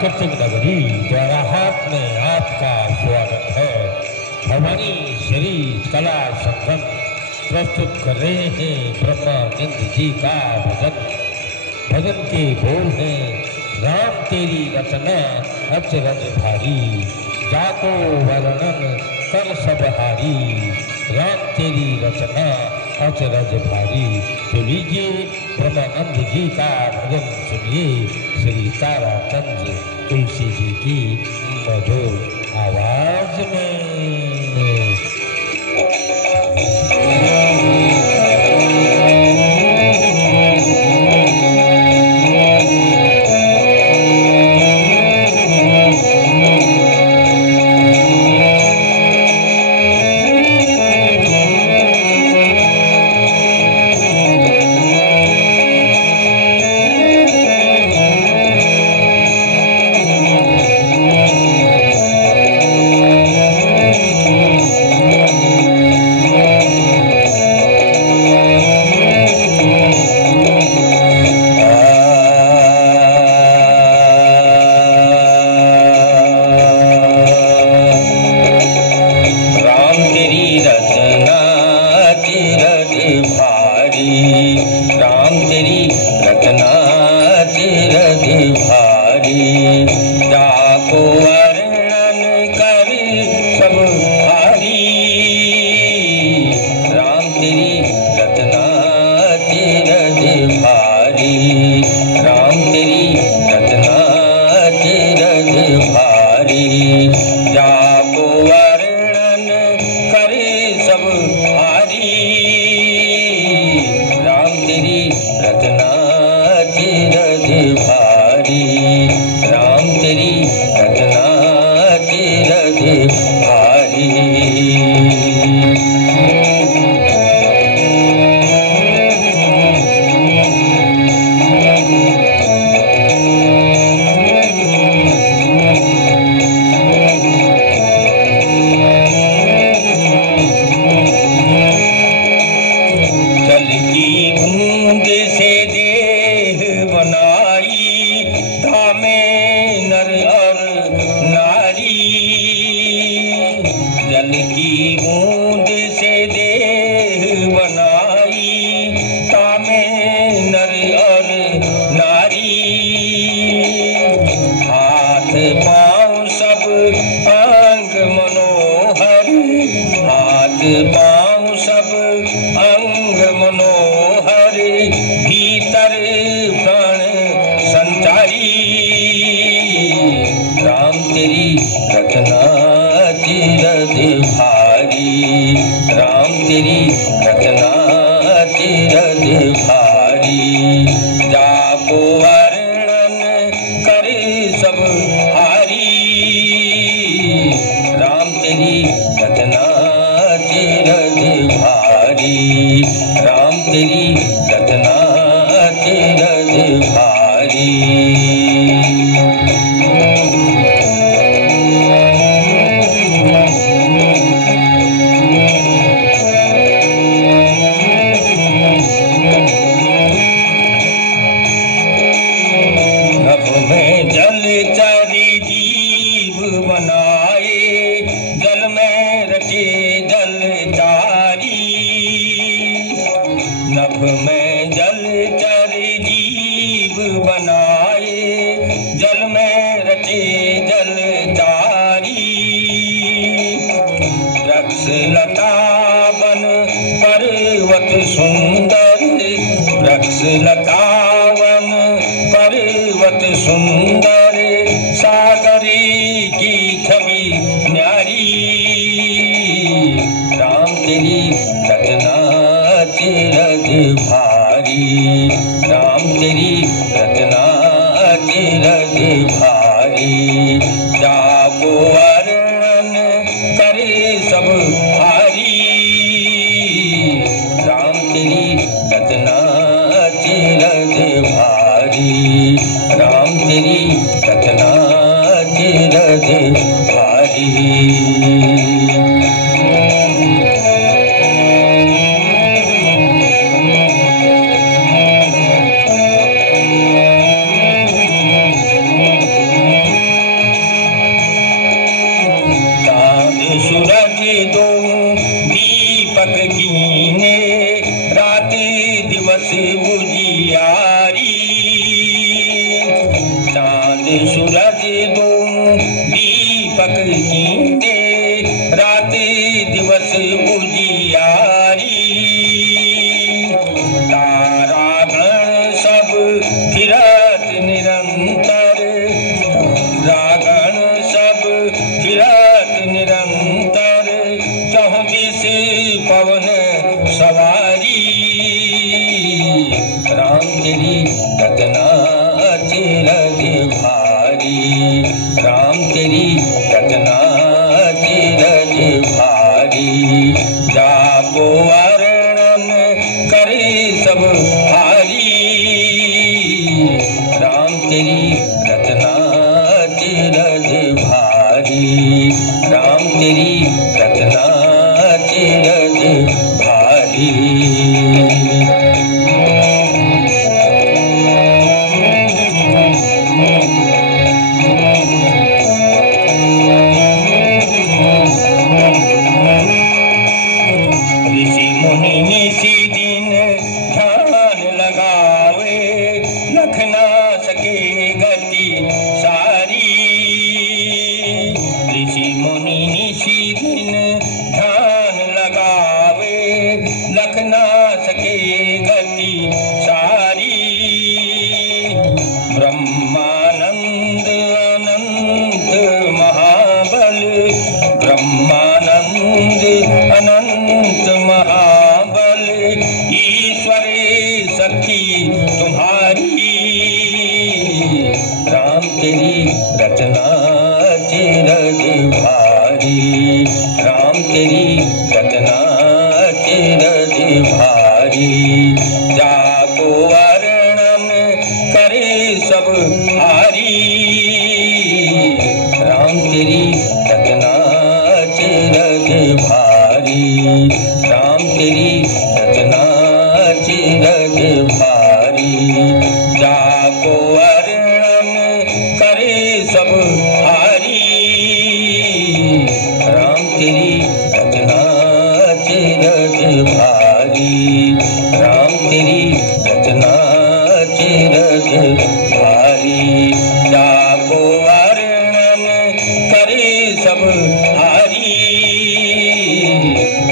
सांस्कृतिक नगरी द्वाराहाट में आपका स्वागत है। भवानी श्री कला संगम प्रस्तुत कर रहे हैं ब्रह्मानंद जी का भजन। भजन के बोल हैं, राम तेरी रचना अचरज भारी, जाको वर्णन कर सब हारी। राम तेरी रचना अचरज भारी। तो लीजिए ब्रह्मानंद जी का भजन सुनिए, श्री ताराचंद तुलसी जी की मधुर आवाज में। दीपक कीने रात दिवस उजियारी, चांद सूरज दो दीपक कीने रात दिवस उजियारी, तारागण सब फिरत निरंतर, रागण सब फिरत निरंतर, चौबीस पवन सवारी, राम तेरी रचना अचरज भारी, राम तेरी रचना अचरज भारी, जाको वर्णन करे सब भारी, राम तेरी रचना अचरज भारी, राम तेरी रचना अचरज भारी। ऋषि मुनि निसी दिन ध्यान लगावे, लख ना सके गति सारी, ऋषि मुनि निसी दिन ध्यान लगावे, लख ना सके गति सारी, ब्रह्मानंद अनंत महाबल, ब्रह्मानंद अनंत महाबल, ईश्वर शक्ति तुम्हारी, राम तेरी रचना अचरज भारी, राम तेरी रचना अचरज भारी, जाको वर्णन करे सब भारी, राम तेरी रचना अचरज भारी, राम तेरी रचना अचरज भारी, जाको वर्णन करे सब भारी, राम तेरी रचना अचरज भारी, राम तेरी रचना अचरज भारी, जाको वर्णन करे सब भारी,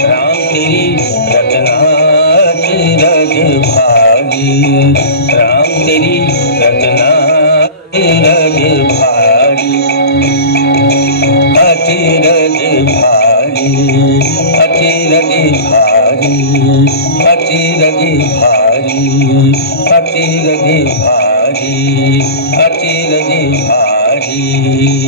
राम तेरी रचना अचरज भारी, राम तेरी रचना अचरज भारी, अचरज भारी, अचरज भारी, अचरज भारी, अचरज भारी, अचरज भारी।